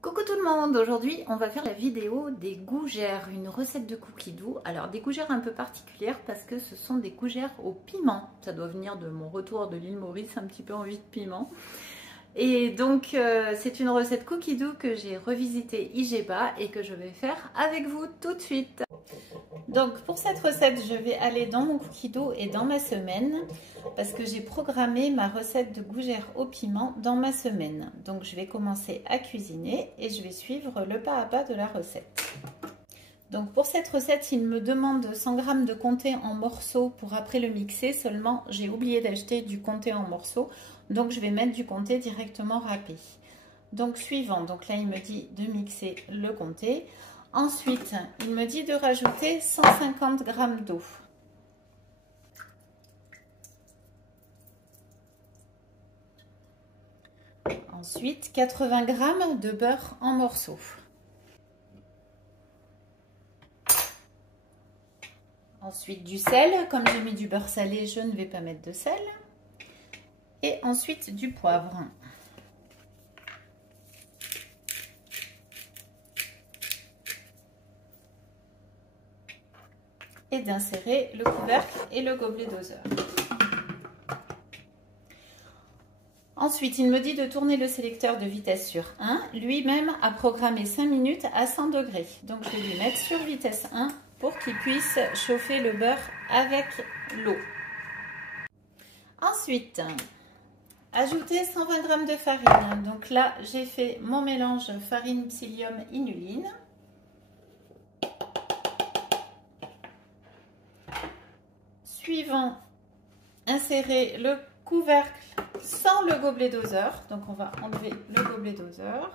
Coucou tout le monde, aujourd'hui on va faire la vidéo des gougères, une recette de cookies doux. Alors des gougères un peu particulières parce que ce sont des gougères au piment. Ça doit venir de mon retour de l'île Maurice, un petit peu envie de piment. Et donc c'est une recette cookies doux que j'ai revisité Igeba et que je vais faire avec vous tout de suite. Donc pour cette recette, je vais aller dans mon cookie doux et dans ma semaine parce que j'ai programmé ma recette de gougères au piment dans ma semaine. Donc je vais commencer à cuisiner et je vais suivre le pas à pas de la recette. Donc pour cette recette, il me demande 100 g de comté en morceaux pour après le mixer. Seulement, j'ai oublié d'acheter du comté en morceaux. Donc je vais mettre du comté directement râpé. Donc suivant, donc là il me dit de mixer le comté. Ensuite, il me dit de rajouter 150 g d'eau. Ensuite, 80 g de beurre en morceaux. Ensuite, du sel. Comme j'ai mis du beurre salé, je ne vais pas mettre de sel. Et ensuite, du poivre. Et d'insérer le couvercle et le gobelet doseur. Ensuite, il me dit de tourner le sélecteur de vitesse sur 1. Lui-même a programmé 5 minutes à 100 degrés. Donc, je vais lui mettre sur vitesse 1 pour qu'il puisse chauffer le beurre avec l'eau. Ensuite, ajouter 120 g de farine. Donc là, j'ai fait mon mélange farine, psyllium, inuline. Suivant, insérer le couvercle sans le gobelet doseur. Donc on va enlever le gobelet doseur.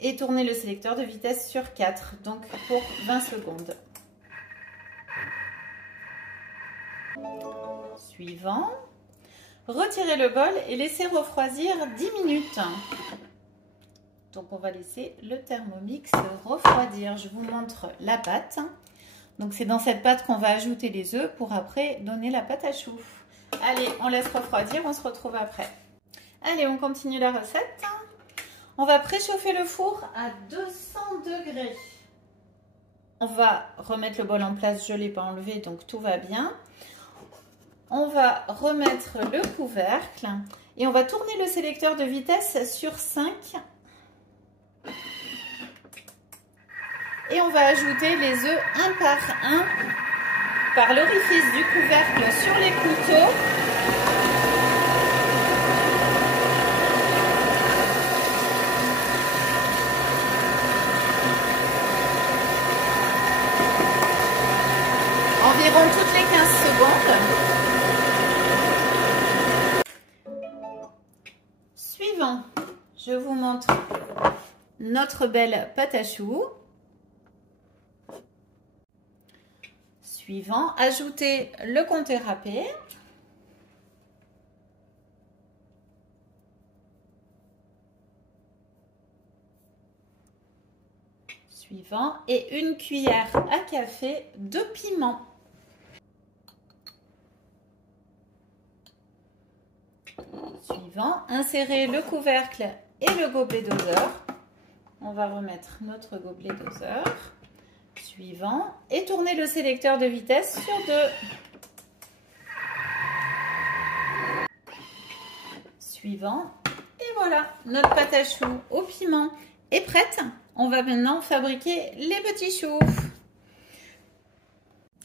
Et tourner le sélecteur de vitesse sur 4, donc pour 20 secondes. Suivant, retirer le bol et laisser refroidir 10 minutes. Donc on va laisser le Thermomix refroidir. Je vous montre la pâte. Donc c'est dans cette pâte qu'on va ajouter les œufs pour après donner la pâte à choux. Allez, on laisse refroidir, on se retrouve après. Allez, on continue la recette. On va préchauffer le four à 200 degrés. On va remettre le bol en place, je ne l'ai pas enlevé, donc tout va bien. On va remettre le couvercle et on va tourner le sélecteur de vitesse sur 5. Et on va ajouter les œufs un par un par l'orifice du couvercle sur les couteaux. Environ toutes les 15 secondes. Suivant, je vous montre notre belle pâte à choux. Suivant, ajouter le comté râpé. Suivant, et une cuillère à café de piment. Suivant, insérer le couvercle et le gobelet doseur. On va remettre notre gobelet doseur. Suivant, et tourner le sélecteur de vitesse sur 2. Suivant, et voilà, notre pâte à choux au piment est prête. On va maintenant fabriquer les petits choux.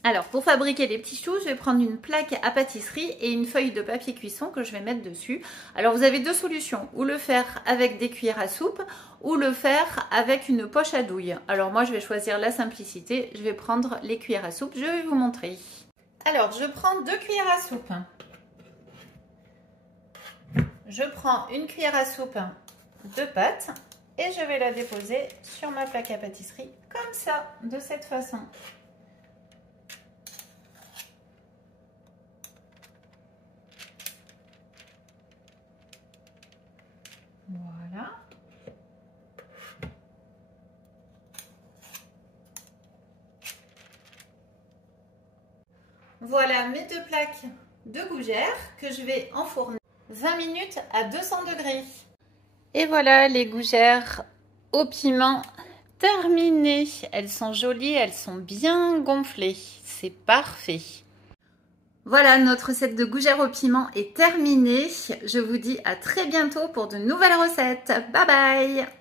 Alors, pour fabriquer les petits choux, je vais prendre une plaque à pâtisserie et une feuille de papier cuisson que je vais mettre dessus. Alors, vous avez deux solutions, ou le faire avec des cuillères à soupe, ou le faire avec une poche à douille. Alors, moi, je vais choisir la simplicité. Je vais prendre les cuillères à soupe. Je vais vous montrer. Alors, je prends 2 cuillères à soupe. Je prends une cuillère à soupe de pâte et je vais la déposer sur ma plaque à pâtisserie comme ça, de cette façon. Voilà. Voilà mes 2 plaques de gougères que je vais enfourner 20 minutes à 200 degrés. Et voilà les gougères au piment terminées. Elles sont jolies, elles sont bien gonflées. C'est parfait. Voilà, notre recette de gougères au piment est terminée. Je vous dis à très bientôt pour de nouvelles recettes. Bye bye!